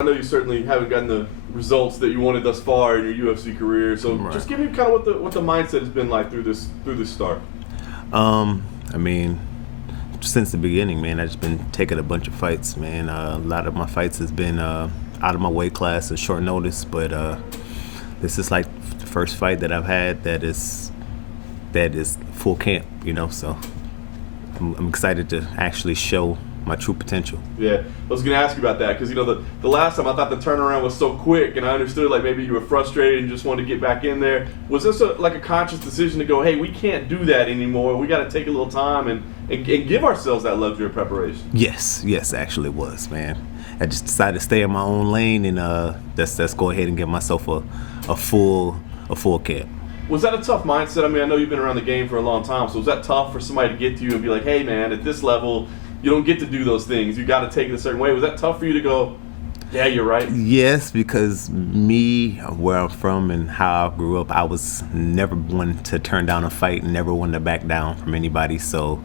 I know you certainly haven't gotten the results that you wanted thus far in your UFC career. So just give me kind of what the mindset has been like through this start. I mean, since the beginning, man, I've just been taking a bunch of fights, man. A lot of my fights has been out of my weight class at short notice, but this is like the first fight that I've had that is full camp, so I'm excited to actually show my true potential. Yeah, I was going to ask you about that because, the last time I thought the turnaround was so quick, and I understood like maybe you were frustrated and just wanted to get back in there. Was this like a conscious decision to go, hey, we can't do that anymore. We got to take a little time and give ourselves that luxury of preparation? Yes, actually it was, man. I just decided to stay in my own lane and let's go ahead and give myself a full camp. Was that a tough mindset? I mean, I know you've been around the game for a long time, so was that tough for somebody to get to you and be like, hey, man, at this level, you don't get to do those things. You got to take it a certain way. Was that tough for you to go, yeah, you're right? Yes, because me, where I'm from and how I grew up, I was never one to turn down a fight and never one to back down from anybody. So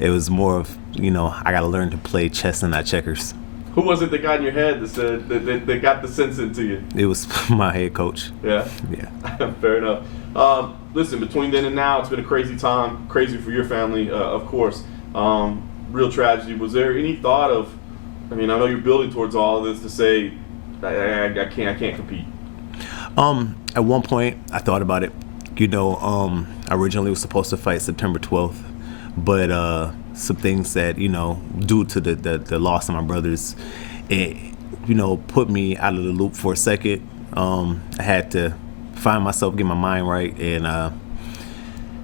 it was more of, I got to learn to play chess and not checkers. Who was it that got in your head that said that got the sense into you? It was my head coach. Yeah? Yeah. Fair enough. Listen, between then and now, it's been a crazy time. Crazy for your family, of course. Real tragedy. Was there any thought of, I know you're building towards all of this to say, I can't compete? At one point, I thought about it. I originally was supposed to fight September 12th, but some things that, due to the loss of my brothers, it, put me out of the loop for a second. I had to find myself, get my mind right, and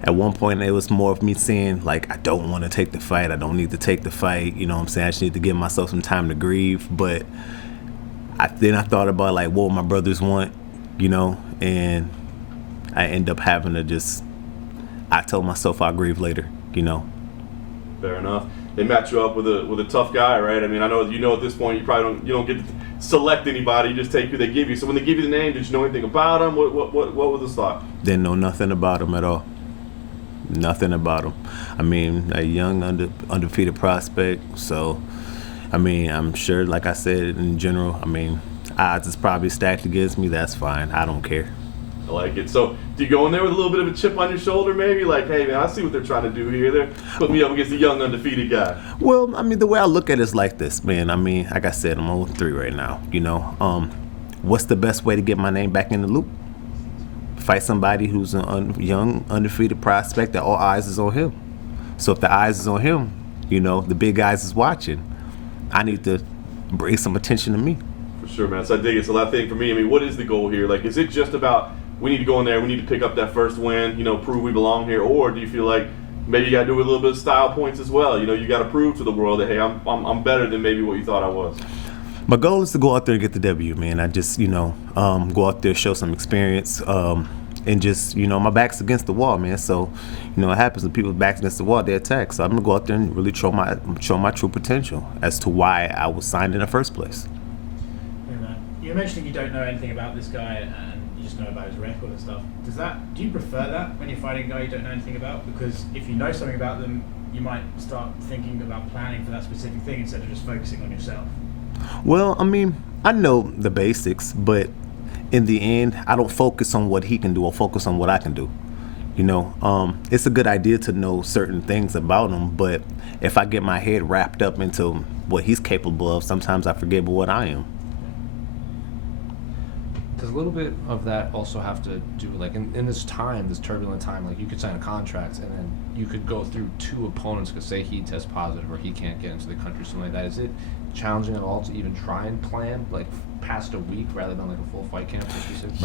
at one point it was more of me saying, like, I don't want to take the fight. I don't need to take the fight. You know what I'm saying? I just need to give myself some time to grieve. But then I thought about, like, what my brothers want, and I end up having to I told myself I'll grieve later, Fair enough. They match you up with a tough guy, right? I know at this point you don't get to select anybody. You just take who they give you. So when they give you the name, did you know anything about him? What was the thought? Didn't know nothing about him at all. Nothing about him. A young undefeated prospect. So, I'm sure, like I said, in general, odds is probably stacked against me. That's fine. I don't care. I like it. So, do you go in there with a little bit of a chip on your shoulder, maybe? Like, hey, man, I see what they're trying to do here. They're putting me up against a young undefeated guy. Well, the way I look at it is like this, man. Like I said, I'm 0-3 right now, What's the best way to get my name back in the loop? Fight somebody who's a young, undefeated prospect that all eyes is on him. So if the eyes is on him, the big guys is watching. I need to bring some attention to me. For sure, man. So I dig it. So that thing for me, what is the goal here? Like, is it just about we need to go in there, we need to pick up that first win, prove we belong here, or do you feel like maybe you got to do it with a little bit of style points as well? You got to prove to the world that, hey, I'm better than maybe what you thought I was. My goal is to go out there and get the W, man. I just, go out there, show some experience, and just, my back's against the wall, man. So, it happens when people's back's against the wall, they attack. So I'm gonna go out there and really show my true potential as to why I was signed in the first place. Yeah, man. You mentioned you don't know anything about this guy and you just know about his record and stuff. Do you prefer that when you're fighting a guy you don't know anything about? Because if you know something about them, you might start thinking about planning for that specific thing instead of just focusing on yourself. Well, I know the basics, but in the end, I don't focus on what he can do. I focus on what I can do. It's a good idea to know certain things about him, but if I get my head wrapped up into what he's capable of, sometimes I forget what I am. Does a little bit of that also have to do, like, in this time, this turbulent time, like, you could sign a contract and then you could go through two opponents because, say, he tests positive or he can't get into the country, something like that. Is it challenging at all to even try and plan, like, past a week rather than, like, a full fight camp?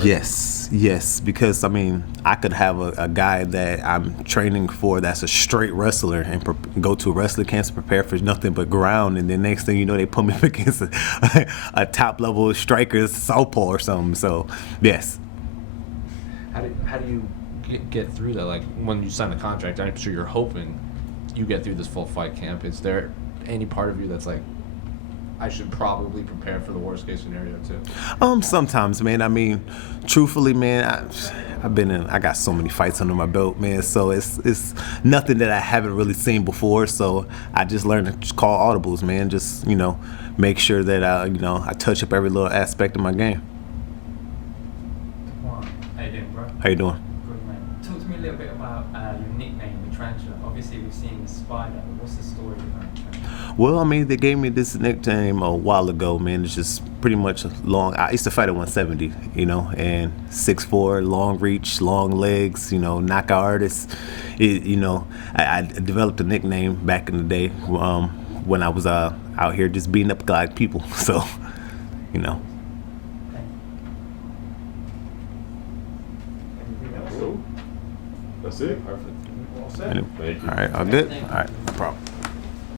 Yes, because, I could have a guy that I'm training for that's a straight wrestler and go to a wrestling camp to prepare for nothing but ground, and then next thing you know, they put me up against a top-level striker, southpaw or something. So, yes. How do you get through that? Like, when you sign the contract, I'm sure you're hoping you get through this full fight camp. Is there any part of you that's like, I should probably prepare for the worst case scenario too? Sometimes, man. Truthfully, man, I got so many fights under my belt, man. So it's nothing that I haven't really seen before. So I just learned to call audibles, man. Just make sure that I touch up every little aspect of my game. Dequan, how you doing, bro? How you doing? Good, man. Talk to me a little bit about your nickname, the Tarantula. Obviously, we've seen the Spider, but what's the story behind the Tarantula? Well, I mean, they gave me this nickname a while ago, man. It's just pretty much long. I used to fight at 170, and 6'4", long reach, long legs, knockout artist. I developed a nickname back in the day when I was out here just beating up like people. So, Anything else? Cool. That's it. All set. anyway, Thank you. all right, all good? All right, no problem.